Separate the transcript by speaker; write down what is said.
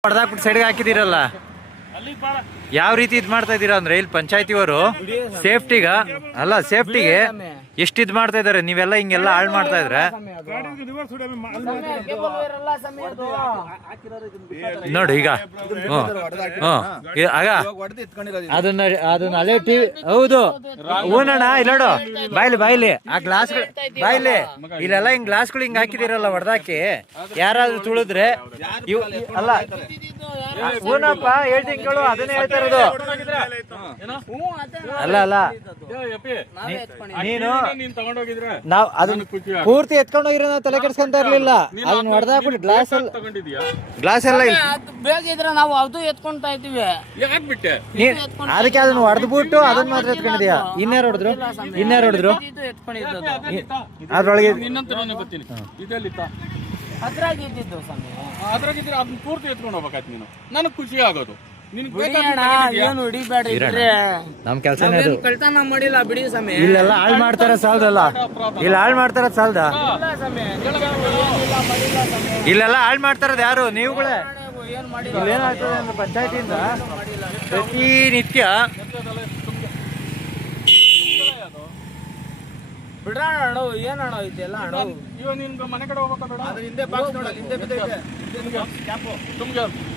Speaker 1: ಹೊಡೆದಾಕ್ಬಿಟ್ಟು ಸೈಡ್ಗೆ ಹಾಕಿದಿರಲ್ಲ, ಯಾವ ರೀತಿ ಇದು ಮಾಡ್ತಾ ಇದ್ದೀರಾ ಅಂದ್ರೆ ಇಲ್ಲಿ ಪಂಚಾಯತಿಯವರು ಸೇಫ್ಟಿಗ ಅಲ್ಲ ಸೇಫ್ಟಿಗೆ ಎಷ್ಟು ಇದು ಮಾಡ್ತಾ ಇದಾರೆ. ನೀವೆಲ್ಲ ಹಿಂಗೆಲ್ಲ ಹಾಳು ಮಾಡ್ತಾ ಇದ್ರೆ ನೋಡಿ ಈಗ ಆಗ ಅದನ್ನ ಹಳೆ ಟಿವಿ ಹೌದು ಹೂನಣ್ಣ ಇಲ್ಲಿ ನೋಡು ಬಾಯ್ಲಿ ಆ ಗ್ಲಾಸ್ ಬಾಯ್ಲಿ ಇಲ್ಲೆಲ್ಲ ಹಿಂಗ್ ಗ್ಲಾಸ್ಗಳು ಹಿಂಗ್ ಹಾಕಿದಿರಲ್ಲ ಹೊಡೆದಾಕಿ ಯಾರಾದ್ರೂ ತುಳಿದ್ರೆ ಇವ್ ಅಲ್ಲ ಹೂನಪ್ಪ ಹೇಳ್ತೀನಿ ಕೇಳು ಅದನ್ನೇ ಹೇಳ್ತಾ ಇರೋದು. ಅಲ್ಲ ನೀನು ನಾವ್ ಅದನ್ನ ಪೂರ್ತಿ ಎತ್ಕೊಂಡು ಹೋಗಿರೋ ನಾವು ತಲೆ ಕೆಡ್ಸ್ಕೊಂತ ಇರ್ಲಿಲ್ಲ. ಅದನ್ನ ಹೊಡೆದಾಕ್ಬಿಟ್ಟು ಗ್ಲಾಸ್ ಎಲ್ಲ
Speaker 2: ಬೇಕಿದ್ರೆ ನಾವು ಅದು ಎತ್ಕೊಂತಾ ಇದ್ದೀವಿ.
Speaker 1: ಅದಕ್ಕೆ ಅದನ್ನ ಹೊಡೆದ್ಬಿಟ್ಟು ಅದನ್ನ ಮಾತ್ರ ಎತ್ಕೊಂಡಿದ್ಯಾ? ಇನ್ಯಾರು ಹೊಡೆದ್ರು ಅದ್ರೊಳಗೆ
Speaker 2: ಅದ್ರಾಗಿದ್ದು
Speaker 3: ಅದ್ರಾಗಿದ್ರೆ ಅದನ್ನ ಪೂರ್ತಿ ಎತ್ಕೊಂಡು ಹೋಗ್ಬೇಕಾಯ್ತು ನೀನು. ನನಗೆ ಖುಷಿ ಆಗೋದು
Speaker 2: ಏನು ಹಿಡಿಬೇಡ ಇದ್ರೆ
Speaker 1: ನಮ್ ಕೆಲಸ
Speaker 2: ಕಳ್ತನ ಮಾಡಿಲ್ಲ ಬಿಡಿ ಸಮಯ.
Speaker 1: ಇಲ್ಲೆಲ್ಲ ಹಾಳು ಮಾಡ್ತಾರ ಸಾಲದಲ್ಲ, ಇಲ್ಲಿ ಹಾಳು ಮಾಡ್ತಾರ ಸಾಲದ, ಇಲ್ಲೆಲ್ಲ ಹಾಳು ಮಾಡ್ತಾರದ್ ಯಾರು ನೀವುಗಳೇ. ಇಲ್ಲೇನಾಗ್ತದೆ ಅಂದ್ರೆ ಪಂಚಾಯತಿಯಿಂದ ಪ್ರತಿನಿತ್ಯ
Speaker 2: ಬಿಡ್ರಣ ಏನಣ್ಣ ಇದೆಲ್ಲ
Speaker 3: ಇವಾಗ ನಿನ್ಗೆ ಮನೆ ಕಡೆ ಹೋಗ್ಬೇಕ ಬೇಡ.